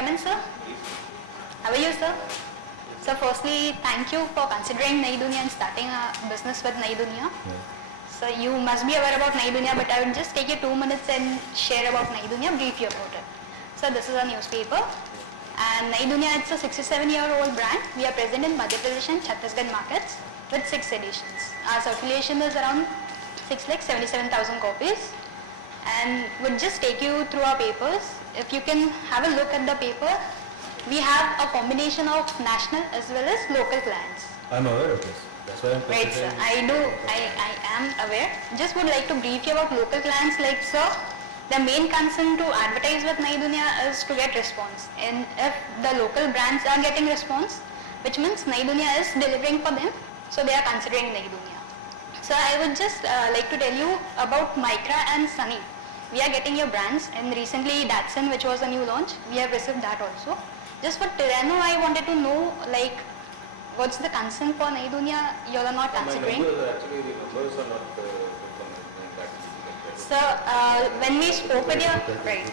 come in, sir? How are you, sir? So firstly, thank you for considering Nayi Dunya and starting a business with Nayi Dunya. So you must be aware about Nayi Dunya, but I will just take you 2 minutes and share about Nayi Dunya, brief you about it. So this is a newspaper, and Nayi Dunya, it's a 67-year-old brand. We are present in Madhya Pradesh and Chhattisgarh markets with 6 editions. Our circulation is around 6,77,000 copies, and we'll just take you through our papers. If you can have a look at the paper, we have a combination of national as well as local clients. I'm aware of this. That's why I'm Right, sir. I am aware. Just would like to brief you about local clients. Like, sir, the main concern to advertise with Nayi Dunya is to get response. And if the local brands are getting response, which means Nayi Dunya is delivering for them, so they are considering Nayi Dunya. So I would just like to tell you about Micra and Sunny. We are getting your brands, and recently Datsun, which was a new launch, we have received that also. Just for Terreno, I wanted to know, like, what's the concern for Nayi Dunya you are not considering? My numbers, actually, the numbers are not So when we spoke with your, right.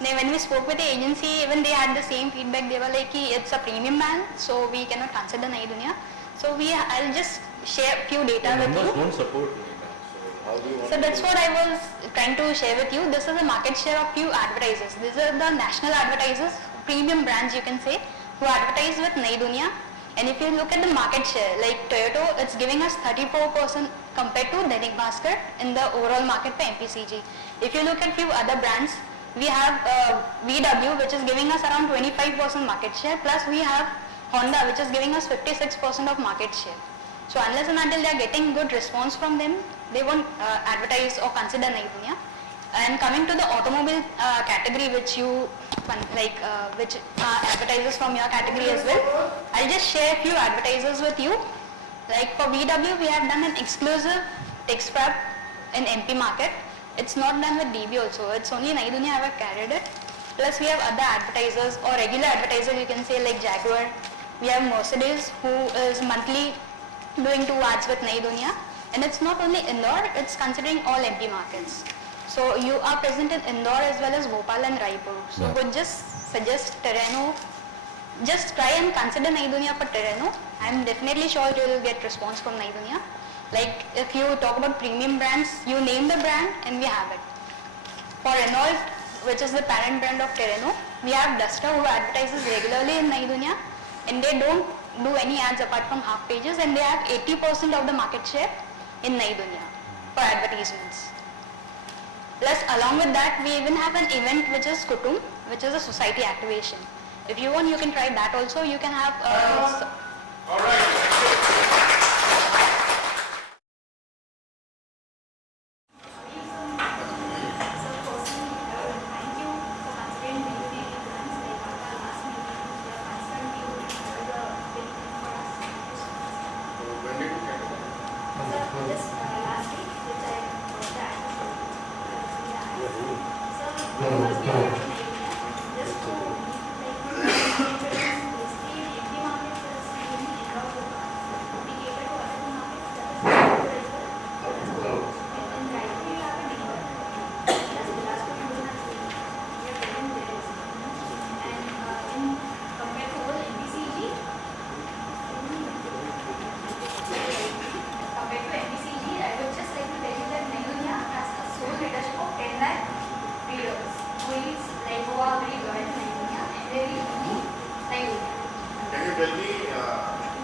When we spoke with the agency, even they had the same feedback. They were like, it's a premium brand, so we cannot consider Nayi Dunya. So I'll just share few data with you. Numbers don't support me. So how do you want So that's what I was trying to share with you. This is the market share of few advertisers. These are the national advertisers, premium brands you can say, who advertise with Nayi Dunya. And if you look at the market share, like Toyota, it's giving us 34% compared to Dainik Bhaskar in the overall market for MPCG. If you look at few other brands, we have VW, which is giving us around 25% market share, plus we have Honda, which is giving us 56% of market share. So unless and until they are getting good response from them, they won't advertise or consider Nayi Dunya. And coming to the automobile category, which you which advertisers from your category as well, I'll just share a few advertisers with you. Like for VW, we have done an exclusive tech scrap in MP market. It's not done with DB also. It's only Nayi Dunya have carried it. Plus we have other advertisers or regular advertisers, you can say, like Jaguar. We have Mercedes, who is monthly doing 2 ads with Nayi Dunya. And it's not only Indore, it's considering all MP markets. So you are present in Indore as well as Bhopal and Raipur. So would just suggest Terreno, just try and consider Nayi Dunya for Terreno. I'm definitely sure you will get response from Nayi Dunya. Like if you talk about premium brands, you name the brand and we have it. For Renault, which is the parent brand of Terreno, we have Duster, who advertises regularly in Nayi Dunya, and they don't do any ads apart from half pages, and they have 80% of the market share in Nayi Dunya for advertisements. Plus along with that, we even have an event which is Kutum, which is a society activation. If you want, you can try that also. You can have all right.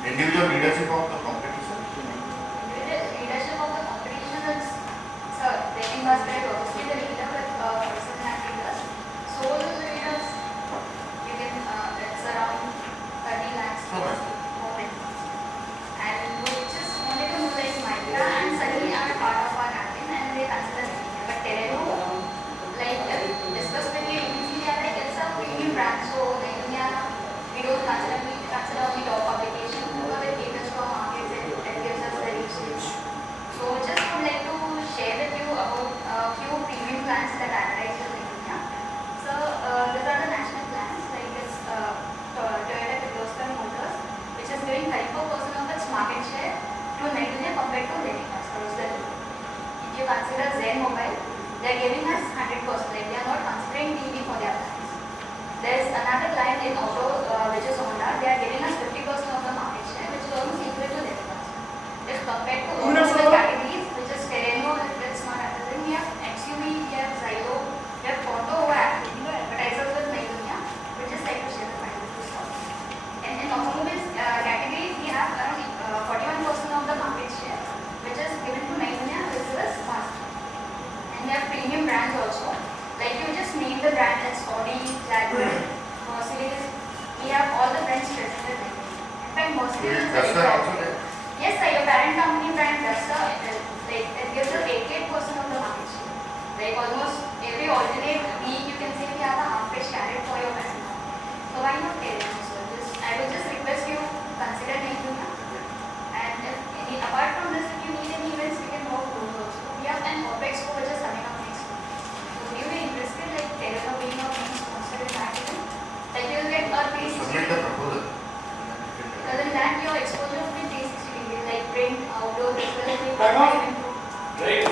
Individual leadership of the competition? Leadership of the competition is, sir, Dainik Bhaskar is obviously the leader with person and leaders. Sole leaders, you can, it's around 30 lakhs more. And we just wanted to know, like, Micra and Sunny are part of our campaign and they consider it. But Terreno, like, discussed with the agency, they are like, it's a premium brand, so like, we don't consider only top publication. It caters to our markets and it gives us the usage. So just would like to share with you about a few premium plans that advertise with Nayi Dunya. So these are the national plans, like it's Toyota Kirloskar Motors, which is giving 34% of its market share to Nayi Dunya compared to Dainik Bhaskar. If you consider Zen Mobile, they are giving us 100%, like they are not considering DB for their plans. There's another client in auto, which is Honda. They are giving us 50% of the market share, which is almost equal to their capacity. If compared to automobile categories, which is Terreno, it's not happening. We have XUV, we have Zylo, we have Fondo who are advertisers with Naidunia, which is like to share the final stock. And in automobiles categories, we have around 41% of the market share, which is given to Naidunia, which is Mazda. And we have premium brands also. Like you just name the brand as Audi, Jaguar, Mercedes. We have all the brands present in Naidunia. In fact, Mercedes is That's very also popular. there. Yes, sir, your parent company brand Duster, like it gives us 88% of the market share. Like almost every alternate week, you can say we have a half page carrot for your parent company. So why not Terreno, sir? I would just request you consider Naidunia. And if any, apart from this, if you need any events, we can work close also. We have an OPEXPO which is coming up next week. So would you be interested, like Terreno being a main sponsor in that event? Like you will get a 360 Submit the proposal. Other than that, your exposure will be 360 degrees, like print, outdoor, as well as Time out. even Right.